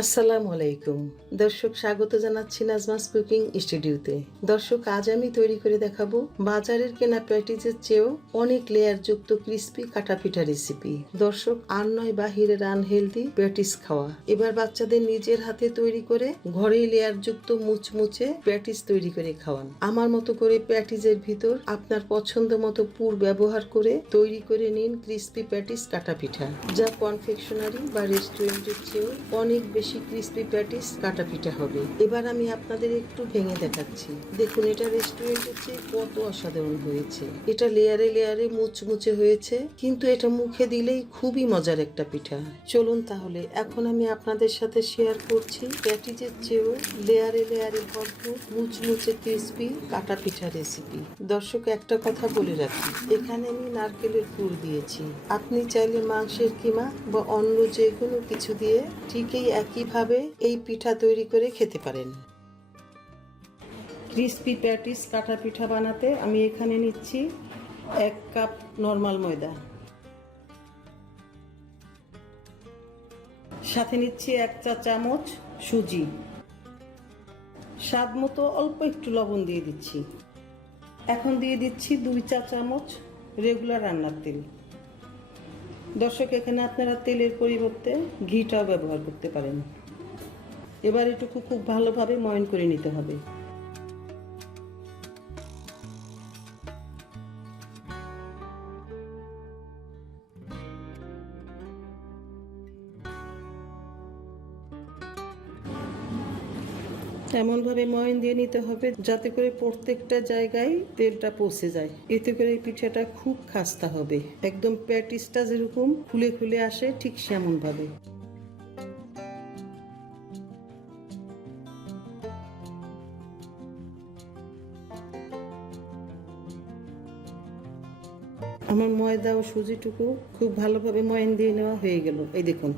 আসসালামু আলাইকুম দর্শক, স্বাগত জানাচ্ছি নাজমাস কুকিং স্টুডিওতে। দর্শক, আজ আমি তৈরি করে দেখাবো বাজারের কেনা প্যাটিজের চেয়েও অনেক লেয়ার যুক্ত ক্রিস্পি কাটা পিঠা রেসিপি। দর্শক, আর নয় বাহিরের আনহেলদি প্যাটিস খাওয়া, এবার বাচ্চাদের নিজের হাতে তৈরি করে ঘরেই লেয়ার যুক্ত মুচমুচে প্যাটিস তৈরি করে খাওয়ান। আমার মতো করে প্যাটিজের ভিতর আপনার পছন্দ মতো পুর ব্যবহার করে তৈরি করে নিন ক্রিস্পি প্যাটিস কাটা পিঠা, যা কনফেকশনারি বা রেস্টুরেন্টের চেয়েও অনেক বেশি ক্রিস্পি প্যাটিস কাটা পিঠা হবে। এবার আমি আপনাদের একটু ভেঙে দেখাচ্ছি। দেখুন, এটা রেস্টুরেন্টের চেয়ে কত অসাধারণ হয়েছে। এটা লেয়ারে লেয়ারে মুচমুচে হয়েছে, কিন্তু এটা মুখে দিলেই খুবই মজার একটা পিঠা। চলুন তাহলে এখন আমি আপনাদের সাথে শেয়ার করছি প্যাটিজের চেয়েও লেয়ারে লেয়ারে ভরপুর মুচমুচে ক্রিস্পি কাটা পিঠা রেসিপি। দর্শক, একটা কথা বলে রাখি, এখানে আমি নারকেলের পুর দিয়েছি। আপনি চাইলে মাংসের কিমা বা অন্য যে কোনো কিছু দিয়ে ঠিকই একইভাবে এই পিঠা তৈরি করে খেতে পারেন। ক্রিস্পি প্যাটিস কাটা পিঠা বানাতে আমি এখানে নিচ্ছি 1 কাপ নরমাল ময়দা, সাথে নিচ্ছি 1 চা চামচ সুজি, স্বাদ মতো অল্প একটু লবণ দিয়ে দিচ্ছি। এখন দিয়ে দিচ্ছি 2 চা চামচ রেগুলার রান্নার তেল। দর্শক, এখানে আপনারা তেলের পরিবর্তে ঘিটাও ব্যবহার করতে পারেন। এবার এটুকু খুব ভালোভাবে ময়ন করে নিতে হবে। এমনভাবে ময়ন দিয়ে নিতে হবে যাতে করে প্রত্যেকটা জায়গায় তেলটা পৌঁছে যায়। এতে করে এই পিঠাটা খুব খাস্তা হবে, একদম প্যাটিসটা যেরকম খুলে খুলে আসে ঠিক সেমন ভাবে। আমার ময়দা ও সুজিটুকু খুব ভালোভাবে ময়ন দিয়ে নেওয়া হয়ে গেল। এই দেখুন,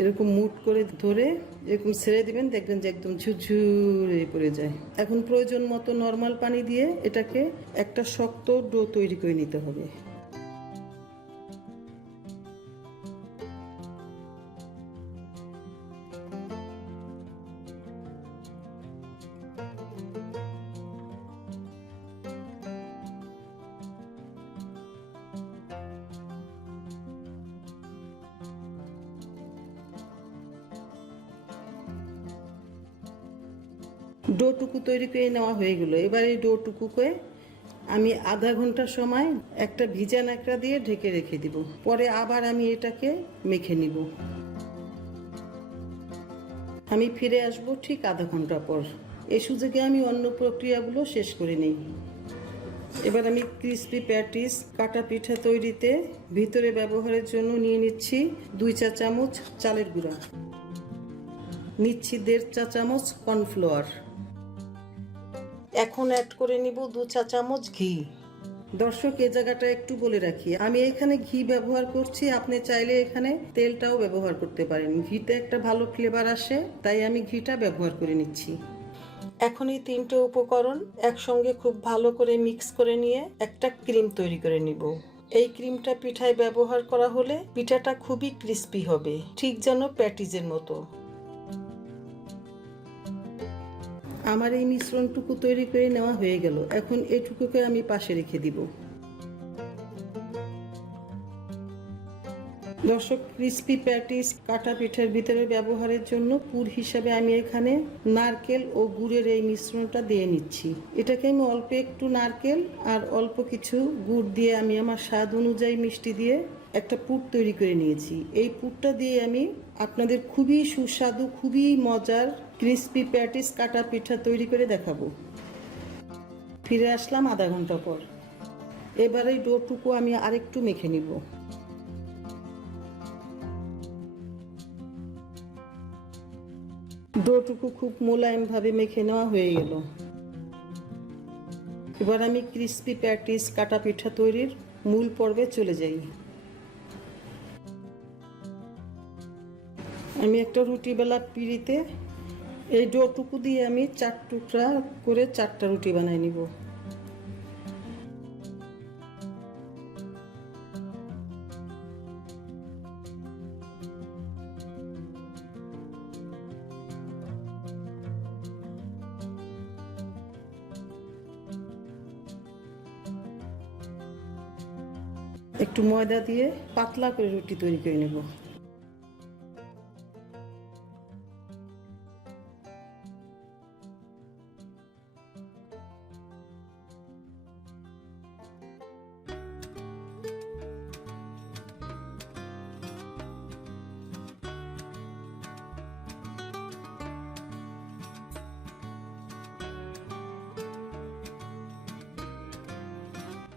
এরকম মুট করে ধরে এরকম ছেড়ে দিবেন, দেখবেন যে একদম ঝুরঝুরে পড়ে যায়। এখন প্রয়োজন মতো নর্মাল পানি দিয়ে এটাকে একটা শক্ত ডো তৈরি করে নিতে হবে। ডোটুকু তৈরি করে নেওয়া হয়ে গেল। এবার এই ডোটুকুকে আমি আধা ঘন্টা সময় একটা ভিজা ন্যাকড়া দিয়ে ঢেকে রেখে দিব। পরে আবার আমি এটাকে মেখে নিব। আমি ফিরে আসব ঠিক আধা ঘন্টা পর। এই সুযোগে আমি অন্য প্রক্রিয়াগুলো শেষ করে নেই। এবার আমি ক্রিস্পি প্যাটিস কাটা পিঠা তৈরিতে ভিতরে ব্যবহারের জন্য নিয়ে নিচ্ছি 2 চা চামচ চালের গুঁড়া, নিচ্ছি 1.5 চা চামচ কর্নফ্লাওয়ার। এখন অ্যাড করে নিব 2 চা চামচ ঘি। দর্শক, এই জায়গাটা একটু বলে রাখি, আমি এখানে ঘি ব্যবহার করছি, আপনি চাইলে এখানে তেলটাও ব্যবহার করতে পারেন। ঘিতে একটা ভালো ফ্লেভার আসে, তাই আমি ঘিটা ব্যবহার করে নিচ্ছি। এখন এই 3টে উপকরণ একসঙ্গে খুব ভালো করে মিক্স করে নিয়ে একটা ক্রিম তৈরি করে নিব। এই ক্রিমটা পিঠায় ব্যবহার করা হলে পিঠাটা খুবই ক্রিস্পি হবে, ঠিক যেন প্যাটিজের মতো। আমার এই মিশ্রণটুকু তৈরি করে নেওয়া হয়ে গেল। এখন এটুকুকে আমি পাশে রেখে দিব। দর্শক, ক্রিস্পি প্যাটিস কাটা পিঠার ভিতরে ব্যবহারের জন্য পুর হিসাবে আমি এখানে নারকেল ও গুড়ের এই মিশ্রণটা দিয়ে নিচ্ছি। এটাকে আমি অল্প একটু নারকেল আর অল্প কিছু গুড় দিয়ে আমি আমার স্বাদ অনুযায়ী মিষ্টি দিয়ে একটা পুর তৈরি করে নিয়েছি। এই পুরটা দিয়ে আমি আপনাদের খুবই সুস্বাদু, খুবই মজার ক্রিস্পি প্যাটিস কাটা পিঠা তৈরি করে দেখাবো। ফিরে আসলাম আধা ঘন্টা পর। এবার এই ডোটুকু আমি আরেকটু মেখে নিব। ডোটুকু খুব মোলায়েমভাবে মেখে নেওয়া হয়ে গেল। এবার আমি ক্রিস্পি প্যাটিস কাটা পিঠা তৈরির মূল পর্বে চলে যাই। আমি একটা রুটি বেলা পিঁড়িতে এই ডোটুকু দিয়ে আমি 4 টুকরা করে 4টা রুটি বানিয়ে নিব। একটু ময়দা দিয়ে পাতলা করে রুটি তৈরি করে নেব।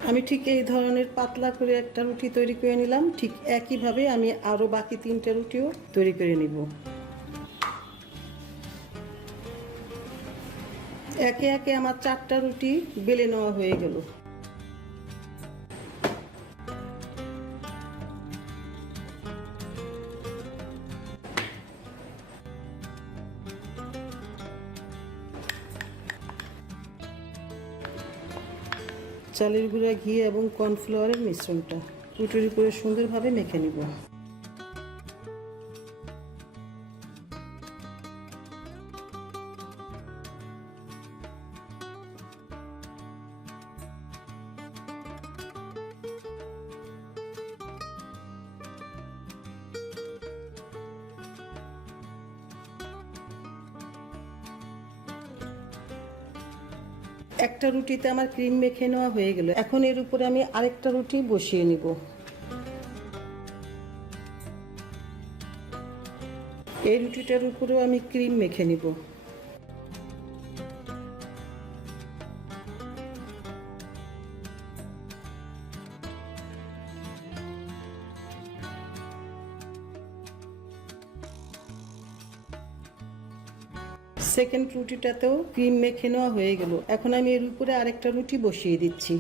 আমি ঠিক এই ধরনের পাতলা করে একটা রুটি তৈরি করে নিলাম। ঠিক একইভাবে আমি আরও বাকি 3টে রুটিও তৈরি করে নিব। একে একে আমার 4টা রুটি বেলে নেওয়া হয়ে গেল। চালের গুঁড়া, ঘি এবং কর্নফ্লাওয়ারের মিশ্রণটা রুটির উপরে সুন্দরভাবে মেখে নিব। একটা রুটিতে আমার ক্রিম মেখে নেওয়া হয়ে গেল। এখন এর উপরে আমি আরেকটা রুটি বসিয়ে নিব। এই রুটিটার উপরেও আমি ক্রিম মেখে নিব। সেকেন্ড রুটিটাতেও ক্রিম মেখে নেওয়া হয়ে গেল। এখন আমি এর উপরে আরেকটা রুটি বসিয়ে দিচ্ছি।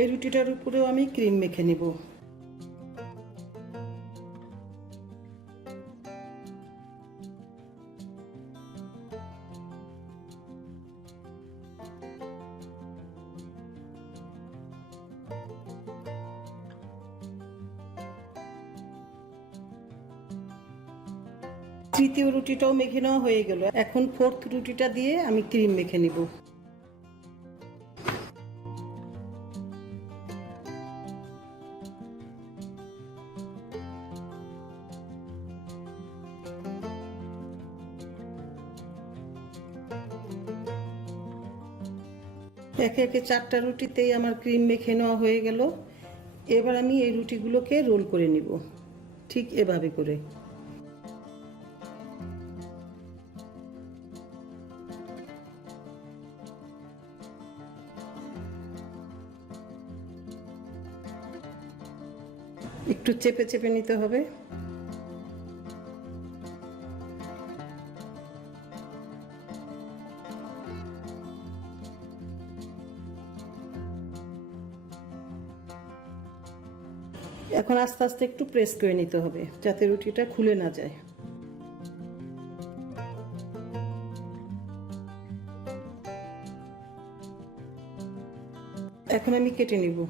এই রুটিটার উপরেও আমি ক্রিম মেখে নেব। তৃতীয় রুটিটাও মেখে নেওয়া হয়ে গেল। এখন ফোর্থ রুটিটা দিয়ে আমি ক্রিম মেখে নিব। একে একে 4টা রুটিতেই আমার ক্রিম মেখে নেওয়া হয়ে গেল। এবার আমি এই রুটিগুলোকে রোল করে নিব ঠিক এভাবে করে। একটু চেপে চেপে নিতে হবে। এখন আস্তে আস্তে একটু প্রেস করে নিতে হবে যাতে রুটিটা খুলে না যায়। এখন আমি কেটে নিব।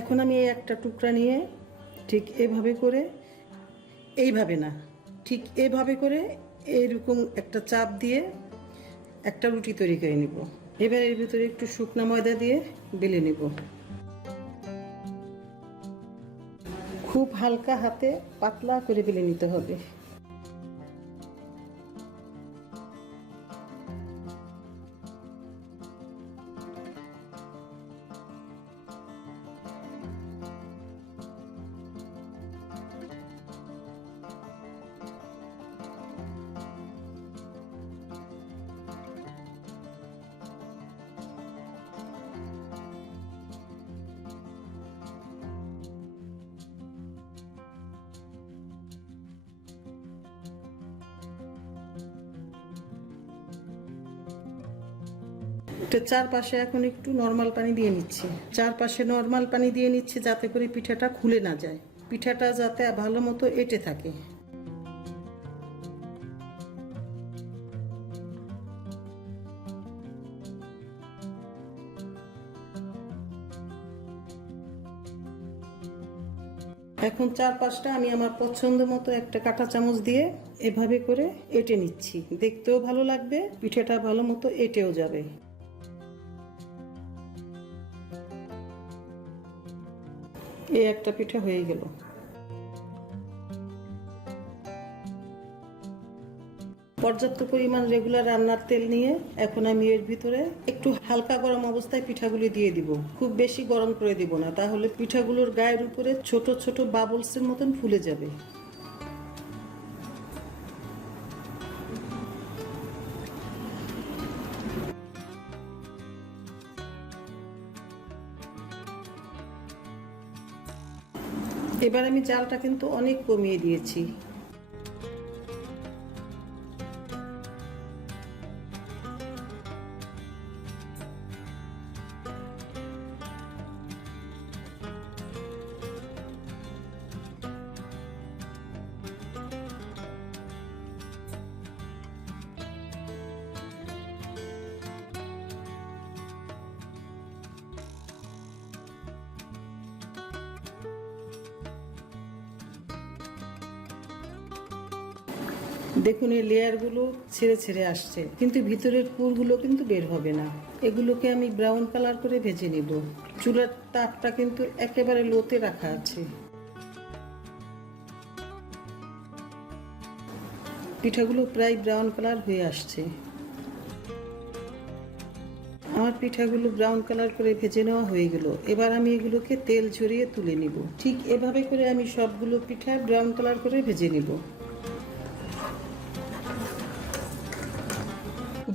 এখন আমি এই একটা টুকরা নিয়ে ঠিক এভাবে করে, এইভাবে না, ঠিক এভাবে করে এইরকম একটা চাপ দিয়ে একটা রুটি তৈরি করে নিব। এবার এর ভিতরে একটু শুকনা ময়দা দিয়ে বেলে নিব। খুব হালকা হাতে পাতলা করে বেলে নিতে হবে। এটা চারপাশে এখন একটু নর্মাল পানি দিয়ে নিচ্ছি। চারপাশে নর্মাল পানি দিয়ে নিচ্ছি যাতে করে পিঠাটা খুলে না যায়, পিঠাটা যাতে ভালো মতো এঁটে থাকে। এখন 4-5টা আমি আমার পছন্দ মতো একটা কাঁটা চামচ দিয়ে এভাবে করে এঁটে নিচ্ছি। দেখতেও ভালো লাগবে, পিঠাটা ভালো মতো এঁটেও যাবে। এই একটা পিঠা হয়ে গেল। পর্যাপ্ত পরিমাণ রেগুলার রান্নার তেল নিয়ে এখন আমি এর ভিতরে একটু হালকা গরম অবস্থায় পিঠাগুলি দিয়ে দিব। খুব বেশি গরম করে দিব না, তাহলে পিঠাগুলোর গায়ের উপরে ছোট ছোট বাবলসের মতন ফুলে যাবে। এবার আমি জালটা কিন্তু অনেক কমিয়ে দিয়েছি। দেখুন এই লেয়ারগুলো ছেড়ে ছেড়ে আসছে, কিন্তু ভিতরের পুরগুলো কিন্তু বের হবে না। এগুলোকে আমি ব্রাউন কালার করে ভেজে নিব। চুলার তাপটা কিন্তু একেবারে লোতে রাখা আছে। পিঠাগুলো প্রায় ব্রাউন কালার হয়ে আসছে। আমার পিঠাগুলো ব্রাউন কালার করে ভেজে নেওয়া হয়ে গেল। এবার আমি এগুলোকে তেল ঝরিয়ে তুলে নিব। ঠিক এভাবে করে আমি সবগুলো পিঠা ব্রাউন কালার করে ভেজে নিব।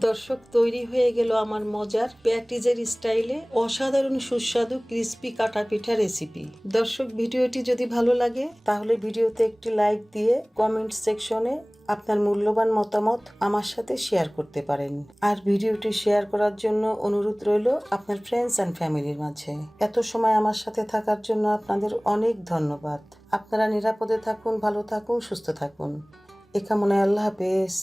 দর্শক, তৈরি হয়ে গেল আমার মজার প্যাটিজের স্টাইলে অসাধারণ সুস্বাদু ক্রিস্পি কাটা পিঠা রেসিপি। দর্শক, ভিডিওটি যদি ভালো লাগে তাহলে ভিডিওতে একটি লাইক দিয়ে কমেন্ট সেকশনে আপনার মূল্যবান মতামত আমার সাথে শেয়ার করতে পারেন। আর ভিডিওটি শেয়ার করার জন্য অনুরোধ রইল আপনার ফ্রেন্ডস অ্যান্ড ফ্যামিলির মাঝে। এত সময় আমার সাথে থাকার জন্য আপনাদের অনেক ধন্যবাদ। আপনারা নিরাপদে থাকুন, ভালো থাকুন, সুস্থ থাকুন। এ কামনায় আল্লাহ হাফেজ।